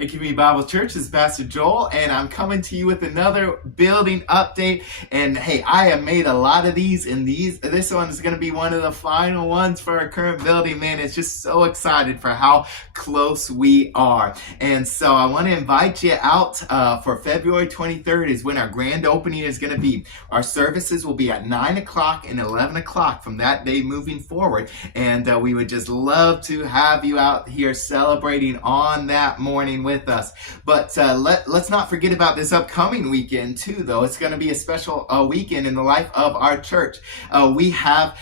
Hey, Community Bible Church, this is Pastor Joel, and I'm coming to you with another building update. And hey, I have made a lot of these, and this one is going to be one of the final ones for our current building. Man, it's just so excited for how close we are. And so I want to invite you out for February 23rd is when our grand opening is going to be. Our services will be at 9 o'clock and 11 o'clock from that day moving forward. And we would just love to have you out here celebrating on that morning with us. But let's not forget about this upcoming weekend too, though. It's going to be a special weekend in the life of our church. We have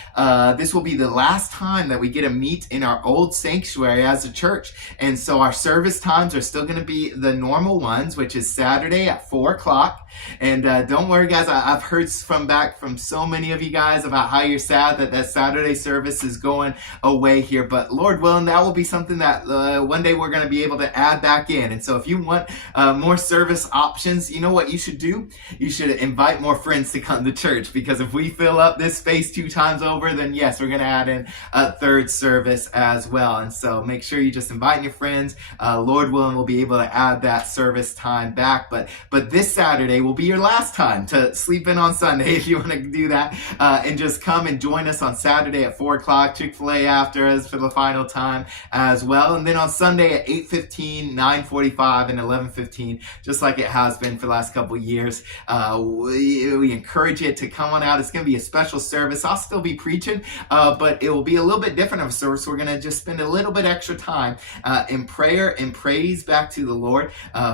this will be the last time that we get to meet in our old sanctuary as a church, and so our service times are still going to be the normal ones, which is Saturday at 4 o'clock. And don't worry, guys. I've heard back from so many of you guys about how you're sad that Saturday service is going away here. But Lord willing, that will be something that one day we're going to be able to add back in. And so if you want more service options, you know what you should do? You should invite more friends to come to church, because if we fill up this space 2 times over, then yes, we're going to add in a third service as well. And so make sure you just invite your friends. Lord willing, we'll be able to add that service time back. But this Saturday will be your last time to sleep in on Sunday if you want to do that, and just come and join us on Saturday at 4 o'clock, Chick-fil-A after us for the final time as well. And then on Sunday at 8:15, 9:45, and 11:15, just like it has been for the last couple of years. We encourage you to come on out. It's going to be a special service. I'll still be preaching, but it will be a little bit different of a service. We're going to just spend a little bit extra time in prayer and praise back to the Lord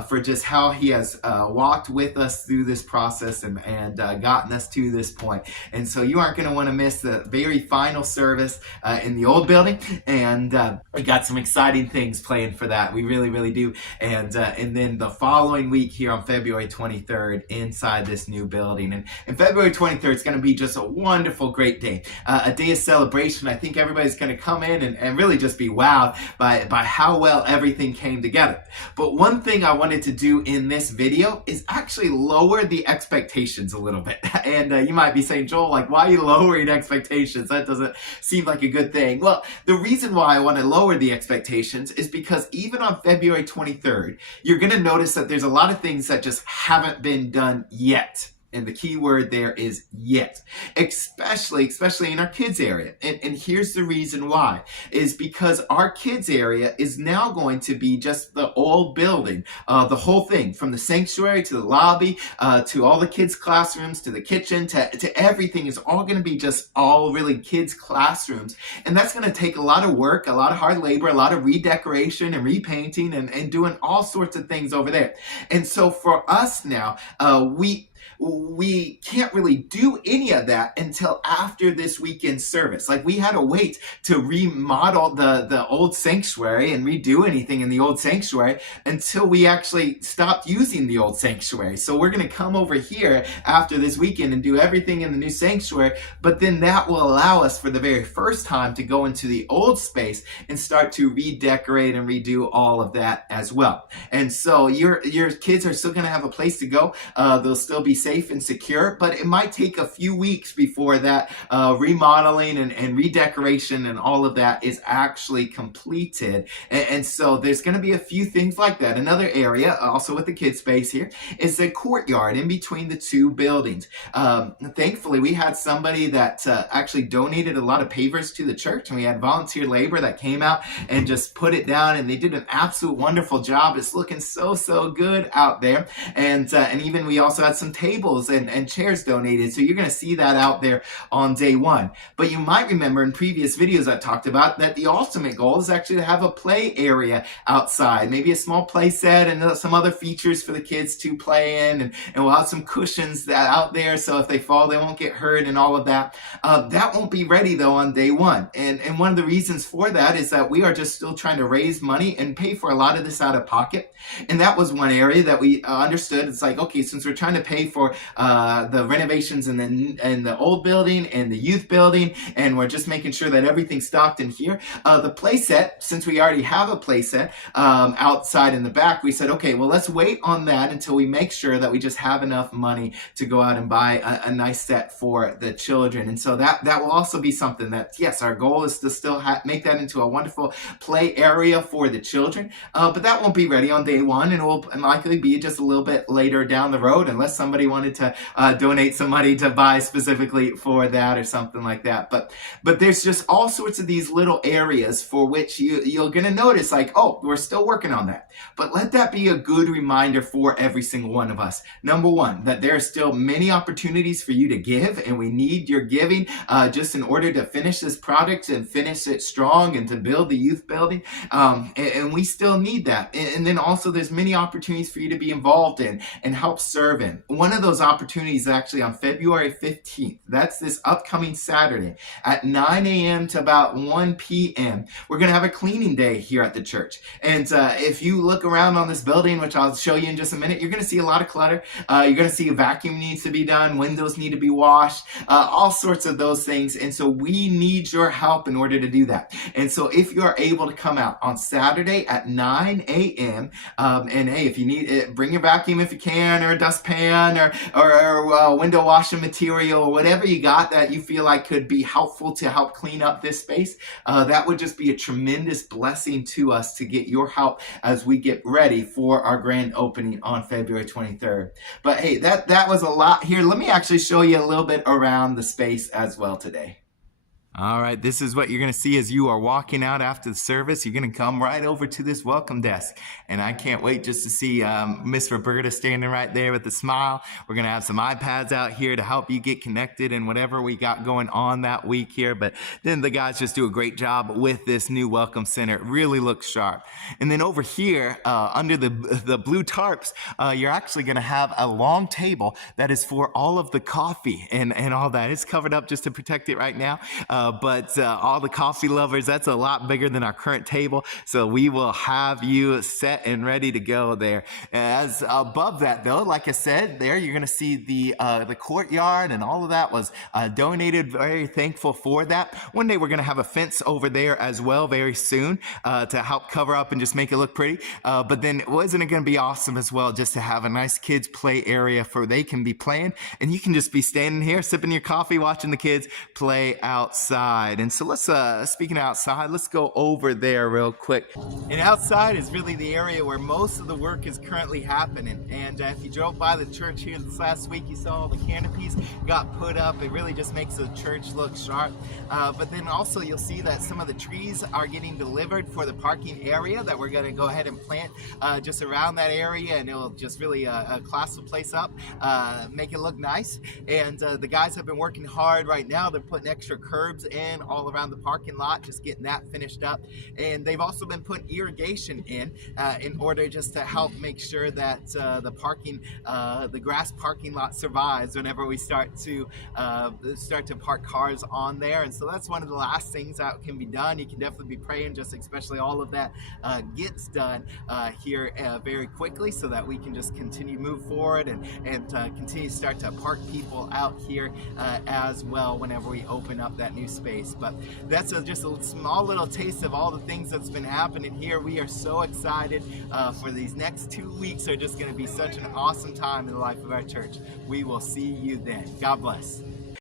for just how He has walked with us through this process and gotten us to this point. And so you aren't going to want to miss the very final service in the old building. And we got some exciting things planned for that. We really, really do. And then the following week here on February 23rd inside this new building. And February 23rd is going to be just a wonderful, great day. A day of celebration. I think everybody's going to come in and really just be wowed by how well everything came together. But one thing I wanted to do in this video is actually lower the expectations a little bit. And you might be saying, Joel, like, why are you lowering expectations? That doesn't seem like a good thing. Well, the reason why I want to lower the expectations is because even on February 23rd, you're going to notice that there's a lot of things that just haven't been done yet. And the key word there is yet, especially in our kids area. And here's the reason why, is because our kids area is now going to be just the old building, the whole thing, from the sanctuary to the lobby, to all the kids' classrooms, to the kitchen, to everything is all going to be just all really kids' classrooms. And that's going to take a lot of work, a lot of hard labor, a lot of redecoration and repainting and doing all sorts of things over there. And so for us now, we can't really do any of that until after this weekend service. Like, we had to wait to remodel the old sanctuary and redo anything in the old sanctuary until we actually stopped using the old sanctuary. So we're going to come over here after this weekend and do everything in the new sanctuary, but then that will allow us for the very first time to go into the old space and start to redecorate and redo all of that as well. And so your kids are still going to have a place to go. They'll still be safe and secure, but it might take a few weeks before that remodeling and redecoration and all of that is actually completed. And so there's going to be a few things like that. Another area, also with the kids space here, is the courtyard in between the 2 buildings. Thankfully, we had somebody that actually donated a lot of pavers to the church, and we had volunteer labor that came out and just put it down, and they did an absolute wonderful job. It's looking so good out there. And even we also had some tables and chairs donated. So you're going to see that out there on day 1. But you might remember in previous videos I talked about that the ultimate goal is actually to have a play area outside, maybe a small play set and some other features for the kids to play in. And we'll have some cushions out there, so if they fall, they won't get hurt and all of that. That won't be ready though on day 1. And one of the reasons for that is that we are just still trying to raise money and pay for a lot of this out of pocket. And that was one area that we understood. It's like, okay, since we're trying to pay for the renovations in the old building and the youth building, and we're just making sure that everything's stocked in here. The play set, since we already have a play set outside in the back, we said, okay, well, let's wait on that until we make sure that we just have enough money to go out and buy a nice set for the children. And so that will also be something that, yes, our goal is to still make that into a wonderful play area for the children, but that won't be ready on day one, and it will likely be just a little bit later down the road, unless somebody wanted to donate some money to buy specifically for that or something like that. But there's just all sorts of these little areas for which you're going to notice, like, oh, we're still working on that. But let that be a good reminder for every single one of us. Number one, that there are still many opportunities for you to give, and we need your giving just in order to finish this project and finish it strong and to build the youth building. And we still need that. And then also there's many opportunities for you to be involved in and help serve in. One of those opportunities is actually on February 15th. That's this upcoming Saturday at 9 a.m. to about 1 p.m. We're going to have a cleaning day here at the church. And if you look around on this building, which I'll show you in just a minute, you're going to see a lot of clutter. You're going to see a vacuum needs to be done, windows need to be washed, all sorts of those things. And so we need your help in order to do that. And so if you're able to come out on Saturday at 9 a.m., and hey, if you need it, bring your vacuum if you can, or a dustpan, or window washing material, or whatever you got that you feel like could be helpful to help clean up this space, that would just be a tremendous blessing to us to get your help as we get ready for our grand opening on February 23rd. But hey, that was a lot here. Let me actually show you a little bit around the space as well today. All right, this is what you're going to see as you are walking out after the service. You're going to come right over to this welcome desk. And I can't wait just to see Miss Roberta standing right there with a smile. We're going to have some iPads out here to help you get connected and whatever we got going on that week here. But then the guys just do a great job with this new welcome center. It really looks sharp. And then over here, under the blue tarps, you're actually going to have a long table that is for all of the coffee and all that. It's covered up just to protect it right now. But all the coffee lovers, that's a lot bigger than our current table. So we will have you set and ready to go there. As above that, though, like I said, there you're going to see the courtyard, and all of that was donated. Very thankful for that. One day we're going to have a fence over there as well very soon to help cover up and just make it look pretty. But then wasn't it going to be awesome as well just to have a nice kids play area for they can be playing, and you can just be standing here sipping your coffee watching the kids play outside. And so let's, speaking outside, let's go over there real quick. And outside is really the area where most of the work is currently happening. And if you drove by the church here this last week, you saw all the canopies got put up. It really just makes the church look sharp. But then also you'll see that some of the trees are getting delivered for the parking area that we're going to go ahead and plant just around that area, and it'll just really class the place up, make it look nice. And the guys have been working hard right now. They're putting extra curbs in all around the parking lot, just getting that finished up. And they've also been putting irrigation in order just to help make sure that the grass parking lot survives whenever we start to park cars on there. And so that's one of the last things that can be done. You can definitely be praying just especially all of that gets done here very quickly, so that we can just continue to move forward and continue to start to park people out here as well whenever we open up that new space. But that's just a small little taste of all the things that's been happening here. We are so excited for these next 2 weeks. Are just going to be such an awesome time in the life of our church. We will see you then. God bless.